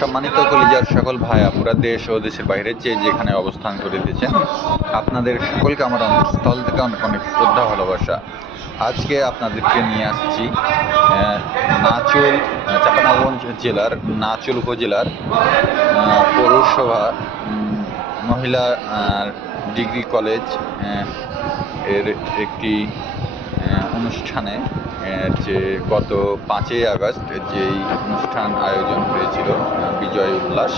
সম্মানিত কলিজার সকল ভাই আপুরা দেশ ও দেশের বাইরে যে যেখানে অবস্থান করে দিয়েছেন আপনাদের সকলকে আমার অন্তঃস্থল থেকে অনেক অনেক শ্রদ্ধা ভালোবাসা। আজকে আপনাদেরকে নিয়ে আসছি নাচুল আহ, জেলার নাচুল উপজেলার পৌরসভা মহিলা ডিগ্রি কলেজের একটি অনুষ্ঠানে যে গত পাঁচই আগস্ট যেই অনুষ্ঠান আয়োজন হয়েছিল বিজয় উল্লাস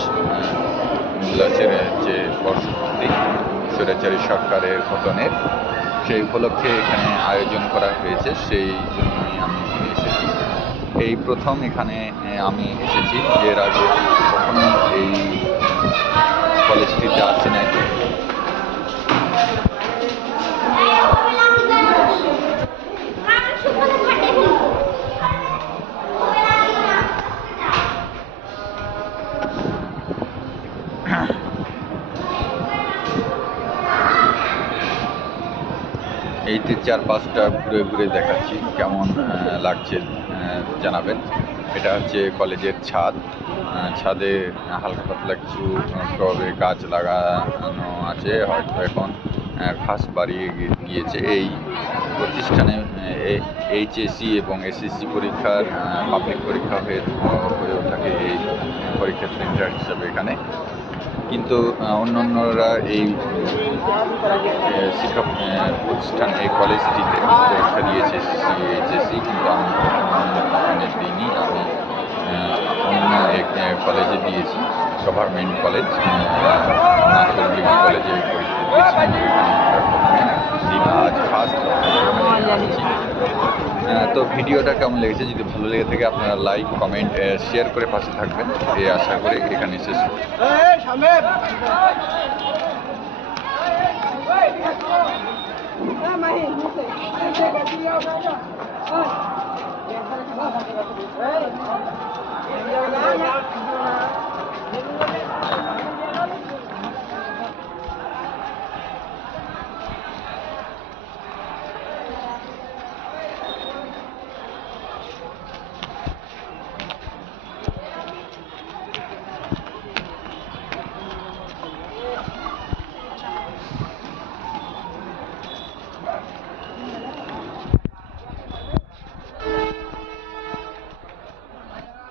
উল্লাসের যে বর্ষপূর্তি স্বৈরাচারী সরকারের পতনের সেই উপলক্ষে এখানে আয়োজন করা হয়েছে, সেই জন্যই আমি এসেছি। এই প্রথম এখানে আমি এসেছি। এর আগে কখনো এই কলেজটিতে আসি নাই এই যে চার পাঁচটা ঘুরে ঘুরে দেখাচ্ছি কেমন লাগছে জানাবেন। এটা হচ্ছে কলেজের ছাদ। ছাদে হালকা পাতলা কিছু টবে গাছ লাগানো আছে, হয়তো এখন ঘাস বাড়িয়ে গিয়েছে। এই প্রতিষ্ঠানে এইচএসসি এবং এসএসসি পরীক্ষার পাবলিক পরীক্ষা হয়ে থাকে এই পরীক্ষা সেন্টার হিসাবে এখানে। কিন্তু অন্য অন্যরা এই শিক্ষা প্রতিষ্ঠান, এই কলেজটিতে পরীক্ষা দিয়েছে এসএসসি এইচএসসি কিন্তু আমি এখানে দিইনি। আমি অন্য এক কলেজে দিয়েছি, গভর্নমেন্ট কলেজ ডিগ্রি কলেজে পরীক্ষা দিয়েছি। ফার্স্ট তো ভিডিওটা কেমন লেগেছে? যদি ভালো লেগে থাকে, আপনারা লাইক কমেন্ট শেয়ার করে পাশে থাকবেন। এই আশা করে এখানে শেষ Amém!